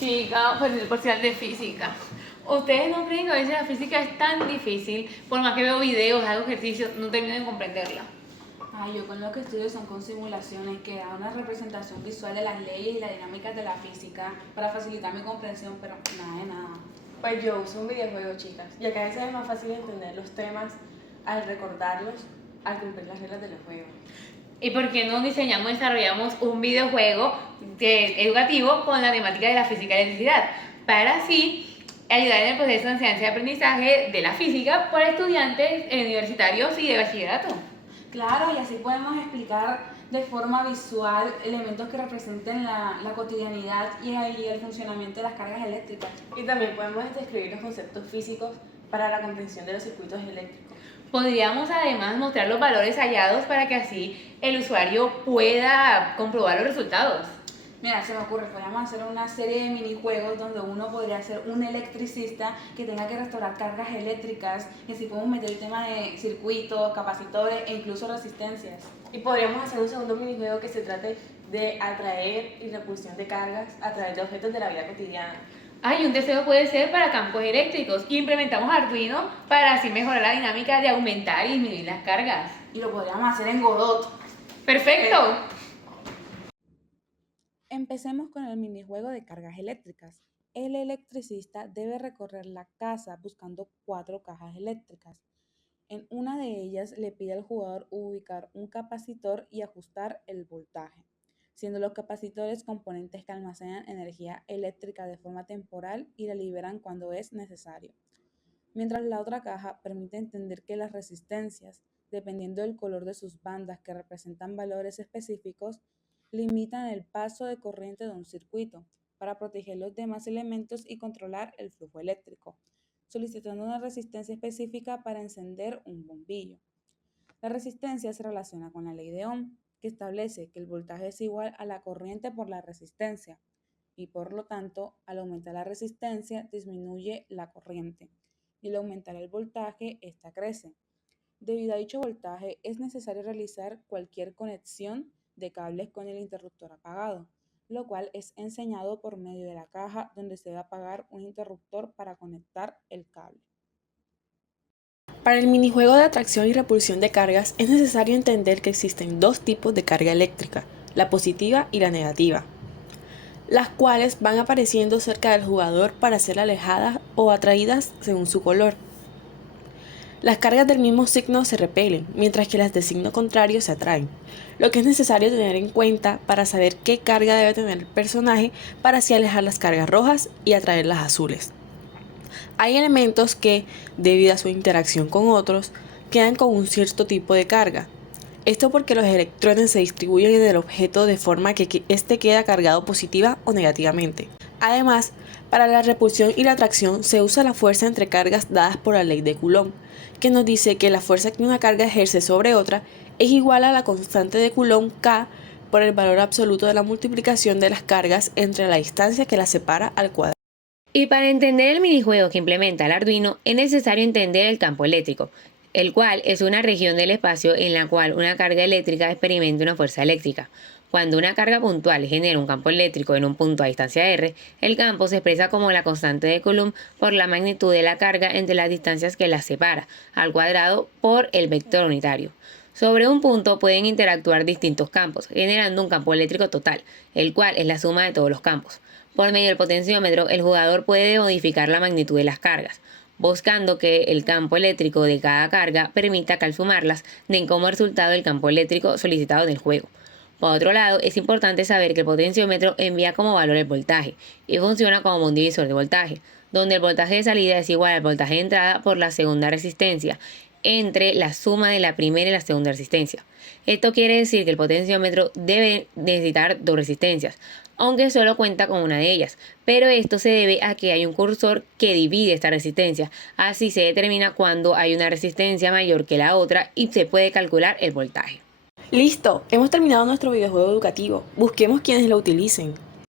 Chica, pues el parcial de física. ¿Ustedes no creen que a veces la física es tan difícil? Por más que veo videos, hago ejercicios, no termino de comprenderla. Ay, yo con lo que estudio son con simulaciones que dan una representación visual de las leyes y las dinámicas de la física para facilitar mi comprensión, pero nada de nada. Pues yo uso un videojuego, chicas, ya que a veces es más fácil entender los temas al recordarlos, al cumplir las reglas del juego. ¿Y por qué no diseñamos y desarrollamos un videojuego educativo con la temática de la física y la electricidad? Para así ayudar en el proceso de enseñanza y aprendizaje de la física para estudiantes universitarios y de bachillerato. Claro, y así podemos explicar de forma visual elementos que representen la cotidianidad y el funcionamiento de las cargas eléctricas. Y también podemos describir los conceptos físicos para la comprensión de los circuitos eléctricos. Podríamos además mostrar los valores hallados para que así el usuario pueda comprobar los resultados. Mira, se me ocurre, podríamos hacer una serie de minijuegos donde uno podría ser un electricista que tenga que restaurar cargas eléctricas, y así podemos meter el tema de circuitos, capacitores e incluso resistencias. Y podríamos hacer un segundo minijuego que se trate de atraer y repulsión de cargas a través de objetos de la vida cotidiana. Ay, un deseo puede ser para campos eléctricos y implementamos Arduino para así mejorar la dinámica de aumentar y disminuir las cargas. Y lo podríamos hacer en Godot. ¡Perfecto! Empecemos con el minijuego de cargas eléctricas. El electricista debe recorrer la casa buscando 4 cajas eléctricas. En una de ellas le pide al jugador ubicar un capacitor y ajustar el voltaje, siendo los capacitores componentes que almacenan energía eléctrica de forma temporal y la liberan cuando es necesario. Mientras la otra caja permite entender que las resistencias, dependiendo del color de sus bandas que representan valores específicos, limitan el paso de corriente de un circuito para proteger los demás elementos y controlar el flujo eléctrico, solicitando una resistencia específica para encender un bombillo. La resistencia se relaciona con la ley de Ohm, que establece que el voltaje es igual a la corriente por la resistencia, y por lo tanto, al aumentar la resistencia, disminuye la corriente, y al aumentar el voltaje, ésta crece. Debido a dicho voltaje, es necesario realizar cualquier conexión de cables con el interruptor apagado, lo cual es enseñado por medio de la caja donde se debe apagar un interruptor para conectar el cable. Para el minijuego de atracción y repulsión de cargas es necesario entender que existen dos tipos de carga eléctrica, la positiva y la negativa, las cuales van apareciendo cerca del jugador para ser alejadas o atraídas según su color. Las cargas del mismo signo se repelen, mientras que las de signo contrario se atraen, lo que es necesario tener en cuenta para saber qué carga debe tener el personaje para así alejar las cargas rojas y atraer las azules. Hay elementos que, debido a su interacción con otros, quedan con un cierto tipo de carga. Esto porque los electrones se distribuyen en el objeto de forma que éste queda cargado positiva o negativamente. Además, para la repulsión y la atracción se usa la fuerza entre cargas dadas por la ley de Coulomb, que nos dice que la fuerza que una carga ejerce sobre otra es igual a la constante de Coulomb K por el valor absoluto de la multiplicación de las cargas entre la distancia que las separa al cuadrado. Y para entender el minijuego que implementa el Arduino es necesario entender el campo eléctrico, el cual es una región del espacio en la cual una carga eléctrica experimenta una fuerza eléctrica. Cuando una carga puntual genera un campo eléctrico en un punto a distancia r, el campo se expresa como la constante de Coulomb por la magnitud de la carga entre las distancias que las separa, al cuadrado por el vector unitario. Sobre un punto pueden interactuar distintos campos, generando un campo eléctrico total, el cual es la suma de todos los campos. Por medio del potenciómetro, el jugador puede modificar la magnitud de las cargas, buscando que el campo eléctrico de cada carga permita que al sumarlas den como resultado el campo eléctrico solicitado del juego. Por otro lado, es importante saber que el potenciómetro envía como valor el voltaje y funciona como un divisor de voltaje, donde el voltaje de salida es igual al voltaje de entrada por la segunda resistencia, entre la suma de la primera y la segunda resistencia. Esto quiere decir que el potenciómetro debe necesitar dos resistencias, aunque solo cuenta con una de ellas, pero esto se debe a que hay un cursor que divide esta resistencia. Así se determina cuando hay una resistencia mayor que la otra y se puede calcular el voltaje. ¡Listo! Hemos terminado nuestro videojuego educativo. Busquemos quienes lo utilicen.